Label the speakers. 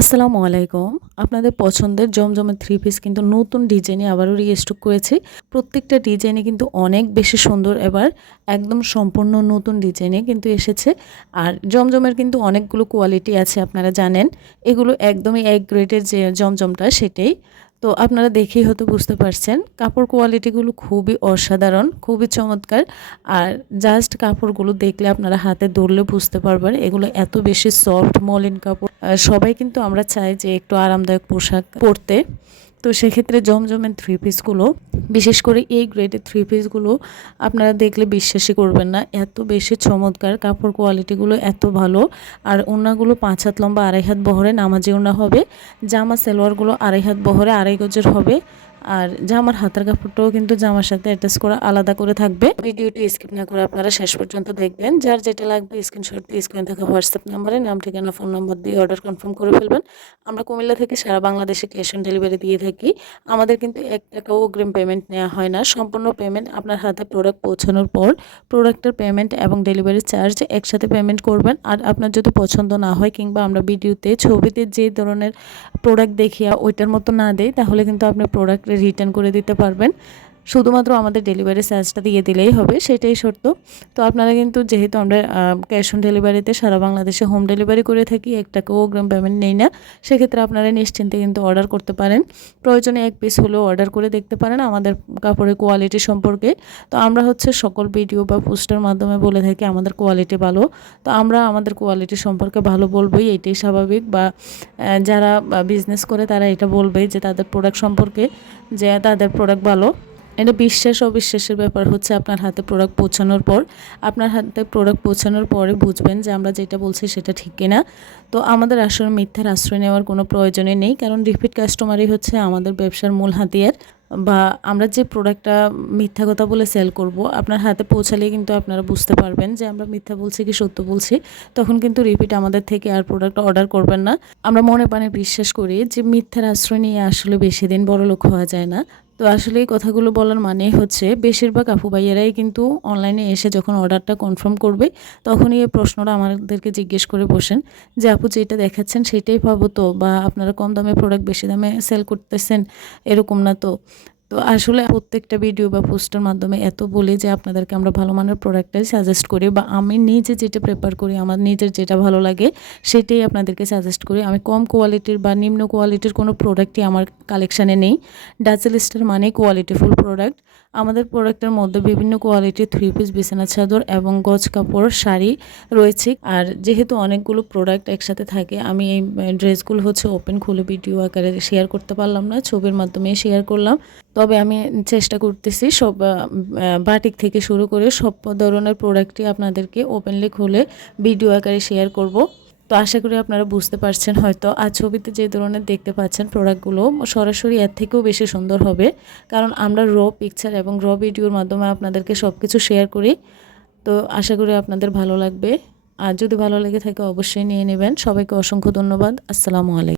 Speaker 1: আসসালামু আলাইকুম। আপনাদের পছন্দের জমজমের থ্রি পিস কিন্তু নতুন ডিজাইনে আবারও রিস্টক করেছি। প্রত্যেকটা ডিজাইনে কিন্তু অনেক বেশি সুন্দর এবার একদম সম্পূর্ণ নতুন ডিজাইনে কিন্তু এসেছে। আর জমজমের কিন্তু অনেকগুলো কোয়ালিটি আছে, আপনারা জানেন। এগুলো একদমই এক গ্রেডের যে জমজমটা সেটাই। তো আপনারা দেখেই হয়তো বুঝতে পারছেন, কাপড় কোয়ালিটিগুলো খুবই অসাধারণ, খুবই চমৎকার। আর জাস্ট কাপড়গুলো দেখলে আপনারা হাতে ধরলে বুঝতে পারবেন এগুলো এত বেশি সফট মলিন কাপড়। সবাই কিন্তু আমরা চাই যে একটু আরামদায়ক পোশাক পরতে। তো সেক্ষেত্রে জমজমের থ্রি পিসগুলো বিশেষ করে এই গ্রেডের থ্রি পিসগুলো আপনারা দেখলে বিশ্বাসই করবেন না, এত বেশি চমৎকার কাপড় কোয়ালিটিগুলো এত ভালো। আর ওনাগুলো পাঁচ হাত লম্বা, আড়াই হাত বহরে নামাজি ওনা হবে, জামা, সেলোয়ারগুলো আড়াই হাত বহরে, আড়াই গজের হবে। আর জামার হাতের কাপড়টাও কিন্তু জামার সাথে অ্যাটাচ করা আলাদা করে থাকবে। ভিডিওটি স্কিপ না করে আপনারা শেষ পর্যন্ত দেখবেন। যার যেটা লাগবে স্ক্রিনশট দিয়ে স্ক্রিনে থাকা হোয়াটসঅ্যাপ নাম্বারে নাম, ঠিকানা ফোন নম্বর দিয়ে অর্ডার কনফার্ম করে ফেলবেন। আমরা কুমিল্লা থেকে সারা বাংলাদেশে ক্যাশ অন ডেলিভারি দিয়ে থাকি। আমাদের কিন্তু এক টাকাও অগ্রিম পেমেন্ট নেওয়া হয় না। সম্পূর্ণ পেমেন্ট আপনার হাতে প্রোডাক্ট পৌঁছানোর পর প্রোডাক্টের পেমেন্ট এবং ডেলিভারি চার্জ একসাথে পেমেন্ট করবেন। আর আপনার যদি পছন্দ না হয় কিংবা আমরা ভিডিওতে ছবিতে যে ধরনের প্রোডাক্ট দেখিয়া ওইটার মতো না দেয় তাহলে কিন্তু আপনি প্রোডাক্ট রিটার্ন করে দিতে পারবেন। শুধুমাত্র আমাদের ডেলিভারি চার্জটা দিয়ে দিলেই হবে, সেটাই শর্ত। তো আপনারা কিন্তু যেহেতু আমরা ক্যাশ অন ডেলিভারিতে সারা বাংলাদেশে হোম ডেলিভারি করে থাকি, এক টাকাও অগ্রিম পেমেন্ট নেই না, সেক্ষেত্রে আপনারা নিশ্চিন্তে কিন্তু অর্ডার করতে পারেন। প্রয়োজনে এক পিস হলেও অর্ডার করে দেখতে পারেন আমাদের কাপড়ের কোয়ালিটি সম্পর্কে। তো আমরা হচ্ছে সকল ভিডিও বা পোস্টার মাধ্যমে বলে থাকি আমাদের কোয়ালিটি ভালো। তো আমরা আমাদের কোয়ালিটি সম্পর্কে ভালো বলবোই, এটাই স্বাভাবিক। বা যারা বিজনেস করে তারা এটা বলবেই যে তাদের প্রোডাক্ট সম্পর্কে, যে তাদের প্রোডাক্ট ভালো। এটা বিশ্বাস অবিশ্বাসের ব্যাপার হচ্ছে আপনার হাতে প্রোডাক্ট পৌঁছানোর পর, আপনার হাতে প্রোডাক্ট পৌঁছানোর পরে বুঝবেন যে আমরা যেটা বলছি সেটা ঠিক কিনা। তো আমাদের আসলে মিথ্যার আশ্রয় নেওয়ার কোনো প্রয়োজনই নেই, কারণ রিপিট কাস্টমারই হচ্ছে আমাদের ব্যবসার মূল হাতিয়ার বা আমরা যে প্রোডাক্টটা মিথ্যা কথা বলে সেল করব, আপনার হাতে পৌঁছালেই কিন্তু আপনারা বুঝতে পারবেন যে আমরা মিথ্যা বলছি কি সত্য বলছি। তখন কিন্তু রিপিট আমাদের থেকে আর প্রোডাক্ট অর্ডার করবেন না। আমরা মনে প্রাণে বিশ্বাস করি যে মিথ্যার আশ্রয় নিয়ে আসলে বেশি দিন বড় লোক হওয়া যায় না। তো আসলে এই কথাগুলো বলার মানে হচ্ছে বেশিরভাগ আপু ভাইয়েরাই কিন্তু অনলাইনে এসে যখন অর্ডারটা কনফার্ম করবে, তখনই এই প্রশ্নটা আমাদেরকে জিজ্ঞেস করে বসেন যে, আপু যেটা দেখাচ্ছেন সেটাই পাবো তো? বা আপনারা কম দামে প্রোডাক্ট বেশি দামে সেল করতেছেন? এরকম না তো? তো আসলে প্রত্যেকটা ভিডিও বা পোস্টের মাধ্যমে এত বলি যে আপনাদেরকে আমরা ভালো মানের প্রোডাক্টটাই সাজেস্ট করি বা আমি নিজে যেটা প্রেফার করি, আমার নিজের যেটা ভালো লাগে, সেটাই আপনাদেরকে সাজেস্ট করি। আমি কম কোয়ালিটির বা নিম্ন কোয়ালিটির কোনো প্রোডাক্টই আমার কালেকশানে নেই। ডাচেলিস্টের মানে কোয়ালিটিফুল প্রোডাক্ট আমাদের প্রোডাক্টের মধ্যে বিভিন্ন কোয়ালিটির থ্রি পিস বিছানা চাদর এবং গজ কাপড়, শাড়ি রয়েছে। আর যেহেতু অনেকগুলো প্রোডাক্ট একসাথে থাকে, আমি এই ড্রেসগুলো হচ্ছে ওপেন খুলে ভিডিও আকারে শেয়ার করতে পারলাম না, ছবির মাধ্যমে শেয়ার করলাম। তবে আমি চেষ্টা করতেছি সব বাটিক থেকে শুরু করে সব ধরনের প্রোডাক্টই আপনাদেরকে ওপেনলি খুলে ভিডিও আকারে শেয়ার করব। তো আশা করি আপনারা বুঝতে পারছেন হয়তো। আর ছবিতে যে ধরনের দেখতে পাচ্ছেন প্রোডাক্টগুলো, সরাসরি এর থেকেও বেশি সুন্দর হবে। কারণ আমরা র পিকচার এবং র ভিডিওর মাধ্যমে আপনাদেরকে সব কিছু শেয়ার করি। তো আশা করি আপনাদের ভালো লাগবে। আর যদি ভালো লেগে থাকে অবশ্যই নিয়ে নেবেন। সবাইকে অসংখ্য ধন্যবাদ। আসসালামু আলাইকুম।